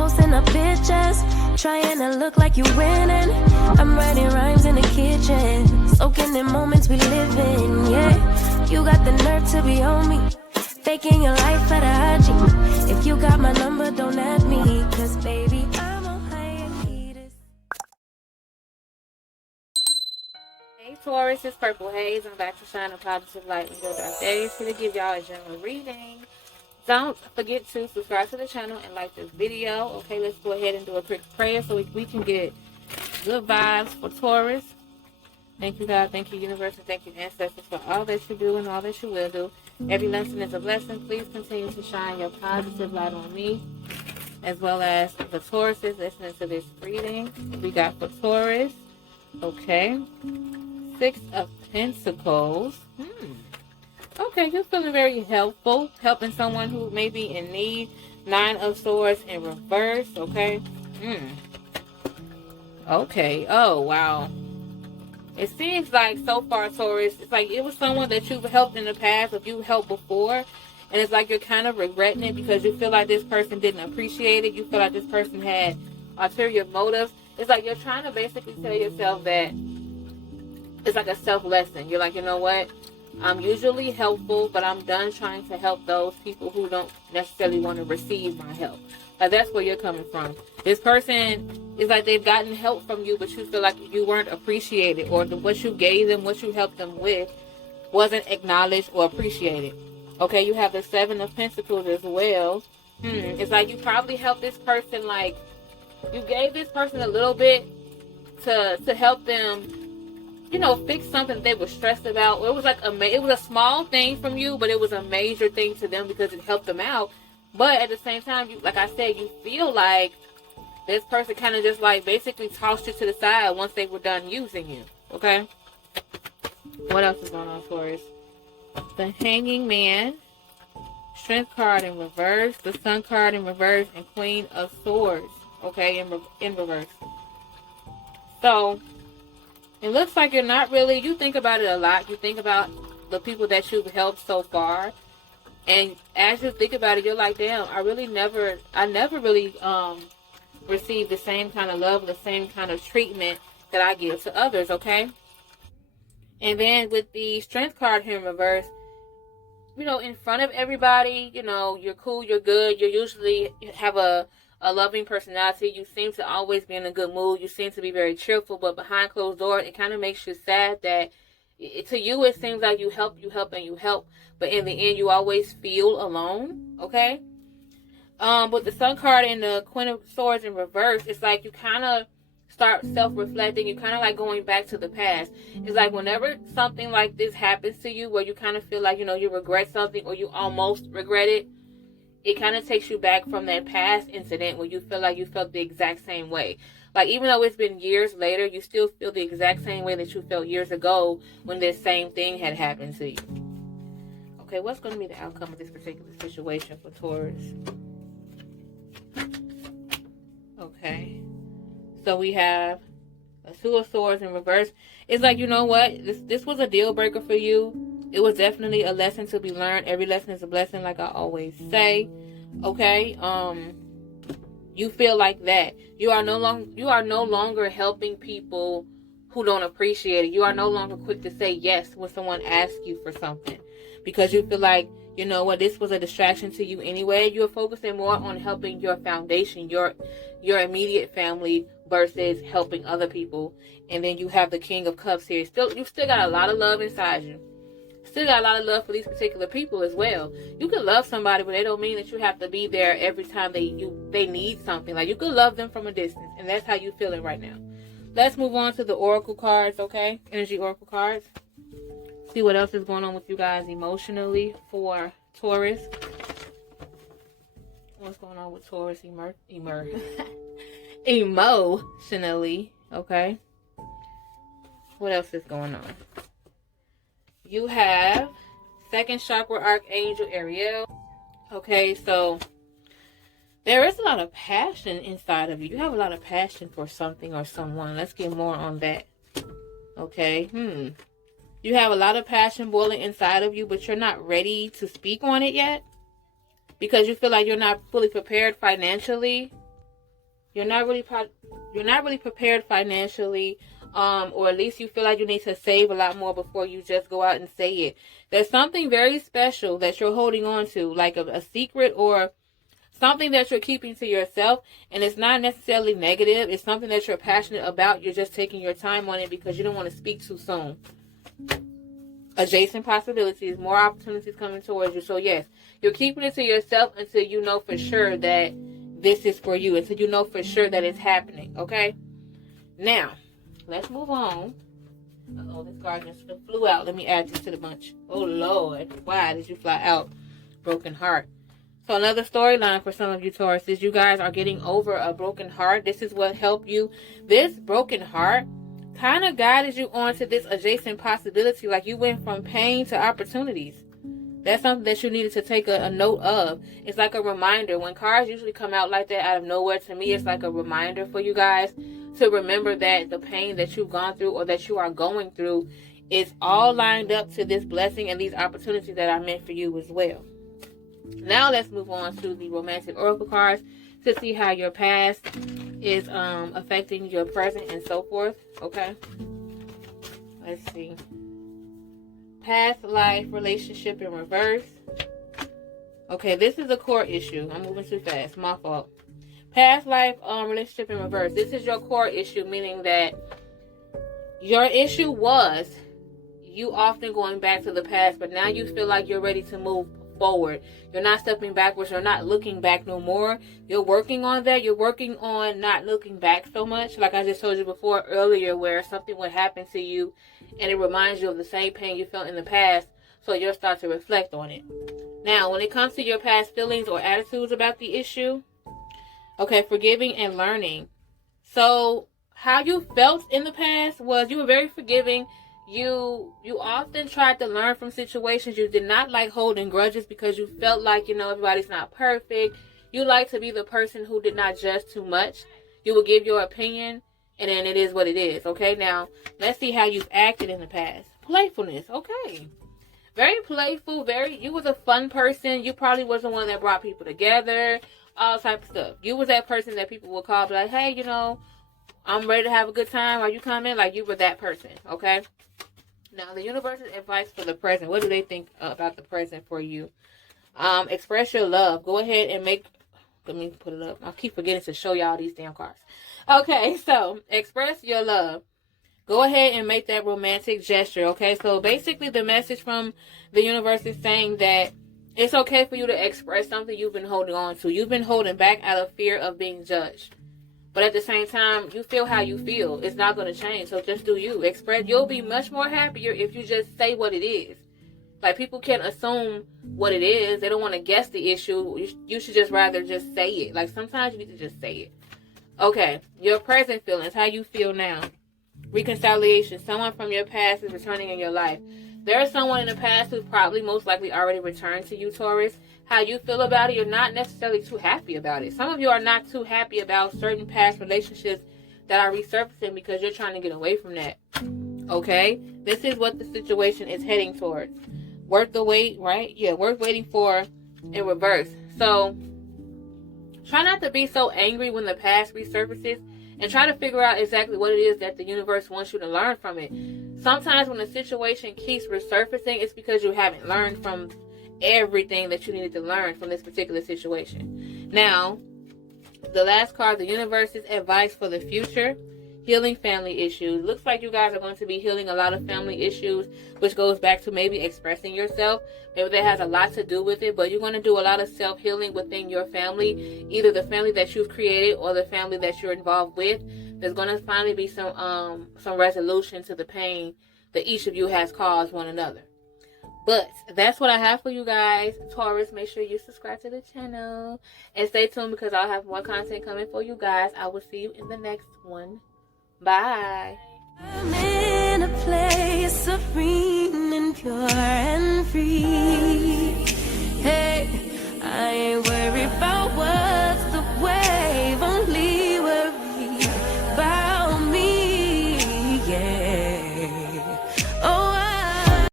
posting up pictures, trying to look like you winning. I'm writing rhymes in the kitchen, soaking in moments we live in, yeah. You got the nerve to be on me, faking your life for the IG. If you got my number, don't add me, cause baby, I'm on hiatus. Hey Taurus, it's Purple Haze. I'm back to shine a positive light in your dark days. Here to give y'all a general reading. Don't forget to subscribe to the channel and like this video. Okay, let's go ahead and do a quick prayer so we can get good vibes for Taurus. Thank you, God. Thank you, universe. And thank you, ancestors, for all that you do and all that you will do. Every lesson is a blessing. Please continue to shine your positive light on me, as well as the Tauruses listening to this reading. We got for Taurus. Okay. 6 of Pentacles. Okay, you're feeling very helpful, helping someone who may be in need. 9 of Swords in reverse, okay? Okay, oh, wow. It seems like so far, Taurus, it's like it was someone that you've helped in the past, or you helped before, and it's like you're kind of regretting it because you feel like this person didn't appreciate it. You feel like this person had ulterior motives. It's like you're trying to basically tell yourself that it's like a self-lesson. You're like, you know what? I'm usually helpful, but I'm done trying to help those people who don't necessarily want to receive my help. Like, that's where you're coming from. This person is like they've gotten help from you, but you feel like you weren't appreciated, or what you gave them, what you helped them with, wasn't acknowledged or appreciated. Okay, you have the 7 of Pentacles as well. It's like you probably helped this person, like you gave this person a little bit to help them, you know, fix something they were stressed about. It was like it was a small thing from you, but it was a major thing to them because it helped them out. But at the same time, you, like I said, you feel like this person kind of just like basically tossed you to the side once they were done using you. Okay? What else is going on for us? The Hanging Man, Strength card in reverse, the Sun card in reverse, and Queen of Swords. Okay, in reverse. So it looks like you're not really, you think about it a lot. You think about the people that you've helped so far. And as you think about it, you're like, damn, I never really received the same kind of love, the same kind of treatment that I give to others, okay? And then with the Strength card here in reverse, you know, in front of everybody, you know, you're cool, you're good. You usually have a loving personality. You seem to always be in a good mood. You seem to be very cheerful, but behind closed doors, it kind of makes you sad that to you, it seems like you help, but in the end, you always feel alone, okay? With the Sun card and the Queen of Swords in reverse, it's like you kind of start self-reflecting. You kind of like going back to the past. It's like whenever something like this happens to you, where you kind of feel like, you know, you regret something or you almost regret it, it kind of takes you back from that past incident where you feel like you felt the exact same way. Like, even though it's been years later, you still feel the exact same way that you felt years ago when this same thing had happened to you. Okay, what's going to be the outcome of this particular situation for Taurus? Okay. So we have a 2 of Swords in reverse. It's like, you know what? This was a deal breaker for you. It was definitely a lesson to be learned. Every lesson is a blessing, like I always say. Okay? You feel like that. You are no longer helping people who don't appreciate it. You are no longer quick to say yes when someone asks you for something, because you feel like, you know what, this was a distraction to you anyway. You're focusing more on helping your foundation, your immediate family, versus helping other people. And then you have the King of Cups here. You still got a lot of love inside you. Still got a lot of love for these particular people as well. You can love somebody, but they don't mean that you have to be there every time they need something. Like, you can love them from a distance, and that's how you feeling right now. Let's move on to the Oracle cards, okay? Energy Oracle cards. See what else is going on with you guys emotionally for Taurus. What's going on with Taurus emotionally, okay? What else is going on? You have second chakra archangel Ariel. Okay, so there is a lot of passion inside of you. You have a lot of passion for something or someone. Let's get more on that. Okay. You have a lot of passion boiling inside of you, but you're not ready to speak on it yet, because you feel like you're not fully prepared financially You're not really prepared financially, or at least you feel like you need to save a lot more before you just go out and say it. There's something very special that you're holding on to, like a secret or something that you're keeping to yourself, and it's not necessarily negative. It's something that you're passionate about. You're just taking your time on it because you don't want to speak too soon. Adjacent possibilities, more opportunities coming towards you. So yes, you're keeping it to yourself until you know for sure that this is for you, until you know for sure that it's happening. Okay, now let's move on. Oh, this card just flew out. Let me add this to the bunch. Oh Lord, why did you fly out? Broken heart. So another storyline for some of you Taurus is you guys are getting over a broken heart. This is what helped you. This broken heart kind of guided you onto this adjacent possibility. Like you went from pain to opportunities. That's something that you needed to take a note of. It's like a reminder. When cards usually come out like that out of nowhere, to me, it's like a reminder for you guys to remember that the pain that you've gone through or that you are going through is all lined up to this blessing and these opportunities that are meant for you as well. Now let's move on to the romantic oracle cards to see how your past is affecting your present and so forth. Okay, let's see. Past life relationship in reverse. Okay, this is a core issue. I'm moving too fast. My fault. Past life relationship in reverse. This is your core issue, meaning that your issue was you often going back to the past, but now you feel like you're ready to move forward. You're not stepping backwards. You're not looking back no more. You're working on that. You're working on not looking back so much. Like I just told you before earlier, where something would happen to you and it reminds you of the same pain you felt in the past, so you'll start to reflect on it. Now, when it comes to your past feelings or attitudes about the issue, okay, forgiving and learning. So how you felt in the past was you were very forgiving. You often tried to learn from situations. You did not like holding grudges because you felt like, everybody's not perfect. You like to be the person who did not judge too much. You will give your opinion, and then it is what it is. Okay, now let's see how you've acted in the past. Playfulness. Okay, very playful. You was a fun person. You probably was the one that brought people together, all type of stuff. You was that person that people would call, be like, hey, I'm ready to have a good time. Are you coming? Like, you were that person. Okay. Now, the universe's advice for the present. What do they think about the present for you? Express your love. Go ahead and let me put it up. I keep forgetting to show y'all these damn cards. Okay, so express your love. Go ahead and make that romantic gesture, okay? So basically the message from the universe is saying that it's okay for you to express something you've been holding on to. You've been holding back out of fear of being judged. But at the same time, you feel how you feel. It's not going to change. So just do you. Express. You'll be much more happier if you just say what it is. Like, people can't assume what it is. They don't want to guess the issue. You should just rather just say it. Like, sometimes you need to just say it. Okay. Your present feelings. How you feel now. Reconciliation. Someone from your past is returning in your life. There is someone in the past who's probably most likely already returned to you, Taurus. How you feel about it, you're not necessarily too happy about it. Some of you are not too happy about certain past relationships that are resurfacing because you're trying to get away from that. Okay? This is what the situation is heading towards. Worth the wait, right? Yeah, worth waiting for in reverse. So, try not to be so angry when the past resurfaces and try to figure out exactly what it is that the universe wants you to learn from it. Sometimes when the situation keeps resurfacing, it's because you haven't learned from everything that you needed to learn from this particular situation. Now, the last card, the universe's advice for the future. Healing family issues. Looks like you guys are going to be healing a lot of family issues, which goes back to maybe expressing yourself. Maybe that has a lot to do with it, but you're going to do a lot of self-healing within your family, either the family that you've created or the family that you're involved with. There's going to finally be some resolution to the pain that each of you has caused one another. But that's what I have for you guys. Taurus, make sure you subscribe to the channel and stay tuned because I'll have more content coming for you guys. I will see you in the next one. Bye. I'm in a place serene and pure and free.